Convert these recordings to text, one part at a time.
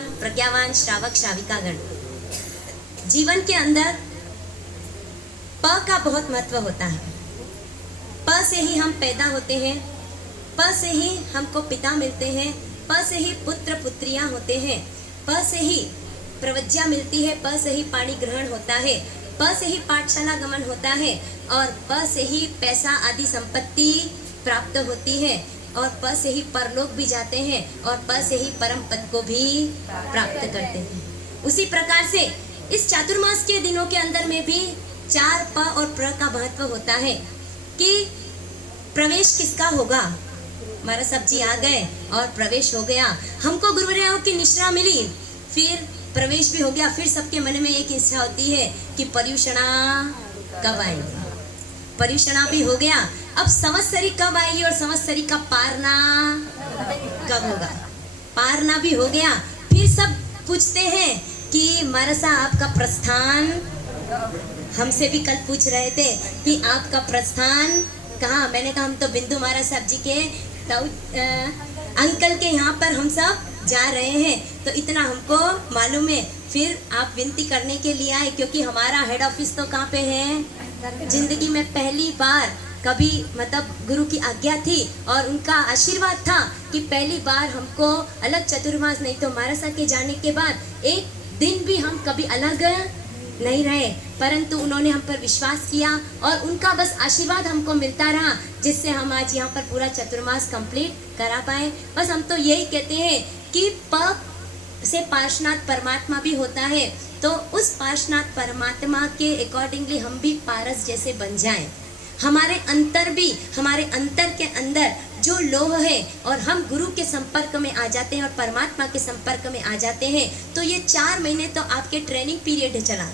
बुद्धिमान प्रज्ञावान श्रावक श्राविकागण, जीवन के अंदर प का बहुत महत्व होता है। प से ही हम पैदा होते हैं, प से ही हमको पिता मिलते हैं, प से ही पुत्र पुत्रियां होते हैं, प से ही प्रवज्ञा मिलती है, प से ही पाणी ग्रहण होता है, प से ही पाठशाला गमन होता है और प से ही पैसा आदि संपत्ति प्राप्त होती है और प से ही परलोक भी जाते हैं और प से ही परम पद को भी प्राप्त करते हैं। उसी प्रकार से इस चातुर्मास के दिनों के अंदर में भी 4 प और प्र का महत्व होता है कि प्रवेश किसका होगा। हमारा सब जी आ गए और प्रवेश हो गया, हमको गुरुवर्यों की निश्रा मिली, फिर प्रवेश भी हो गया। फिर सबके मन में एक इच्छा होती है कि पर्युषणा कब आएगी। पर्युषणा भी हो गया, अब संवत्सरी कब आएगी और संवत्सरी का पारना कब होगा। पारना भी हो गया, फिर सब पूछते हैं कि मारसा आपका प्रस्थान, हमसे भी कल पूछ रहे थे कि आपका प्रस्थान कहाँ। मैंने कहा हम तो बिंदु महाराज साहब जी के अंकल के यहाँ पर हम सब जा रहे हैं, तो इतना हमको मालूम है। फिर आप विनती करने के लिए आए, क्योंकि हमारा हेड ऑफिस तो कहाँ पे है। जिंदगी में पहली बार कभी मतलब गुरु की आज्ञा थी और उनका आशीर्वाद था कि पहली बार हमको अलग चतुर्मास, नहीं तो मारसा के जाने के बाद एक दिन भी हम कभी अलग नहीं रहे, परंतु उन्होंने हम पर विश्वास किया और उनका बस आशीर्वाद हमको मिलता रहा, जिससे हम आज यहाँ पर पूरा चतुर्मास कंप्लीट करा पाए। बस हम तो यही कहते हैं कि प से पार्श्वनाथ परमात्मा भी होता है, तो उस पार्श्वनाथ परमात्मा के अकॉर्डिंगली हम भी पारस जैसे बन जाएं। हमारे अंतर के अंदर जो लोह है और हम गुरु के संपर्क में आ जाते हैं और परमात्मा के संपर्क में आ जाते हैं, तो ये 4 महीने तो आपके ट्रेनिंग पीरियड चला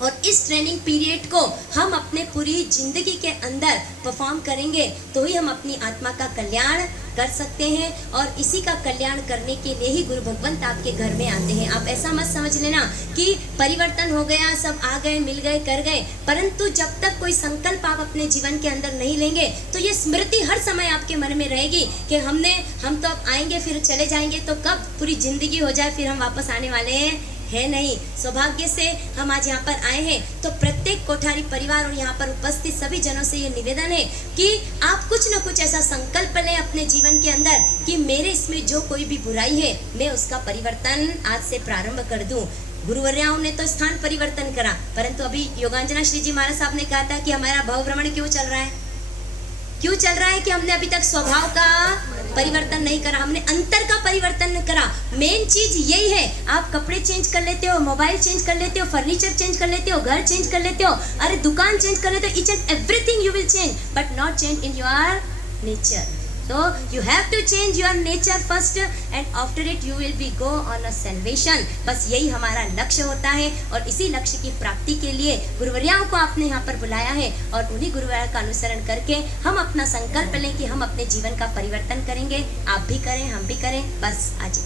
और इस ट्रेनिंग पीरियड को हम अपने पूरी जिंदगी के अंदर परफॉर्म करेंगे तो ही हम अपनी आत्मा का कल्याण कर सकते हैं। और इसी का कल्याण करने के लिए ही गुरु भगवंत आपके घर में आते हैं। आप ऐसा मत समझ लेना कि परिवर्तन हो गया, सब आ गए, मिल गए, कर गए, परंतु जब तक कोई संकल्प आप अपने जीवन के अंदर नहीं लेंगे तो ये स्मृति हर समय आपके मन में रहेगी कि हम तो अब आएंगे फिर चले जाएंगे, तो कब पूरी जिंदगी हो जाए फिर हम वापस आने वाले है नहीं। सौभाग्य से हम आज यहाँ पर आए हैं, तो प्रत्येक कोठारी परिवार और यहाँ पर उपस्थित सभी जनों से ये निवेदन है कि आप कुछ न कुछ ऐसा संकल्प लें अपने जीवन के अंदर कि मेरे इसमें जो कोई भी बुराई है मैं उसका परिवर्तन आज से प्रारंभ कर दूं। गुरुवर्याओं ने तो स्थान परिवर्तन करा, परंतु अभी योगांजना श्री जी महाराज साहब ने कहा था कि हमारा भाव भ्रमण क्यों चल रहा है, क्यों चल रहा है कि हमने अभी तक स्वभाव का परिवर्तन नहीं करा, हमने अंतर का परिवर्तन करा। मेन चीज यही है, आप कपड़े चेंज कर लेते हो, मोबाइल चेंज कर लेते हो, फर्नीचर चेंज कर लेते हो, घर चेंज कर लेते हो, अरे दुकान चेंज कर लेते हो, each and everything you will change but not change in your nature. So you have to change your nature first and after it you will be go on a salvation। बस यही हमारा लक्ष्य होता है और इसी लक्ष्य की प्राप्ति के लिए गुरुवर्याओं को आपने यहाँ पर बुलाया है और उन्हीं गुरुवर्यों का अनुसरण करके हम अपना संकल्प लें कि हम अपने जीवन का परिवर्तन करेंगे। आप भी करें, हम भी करें, बस आज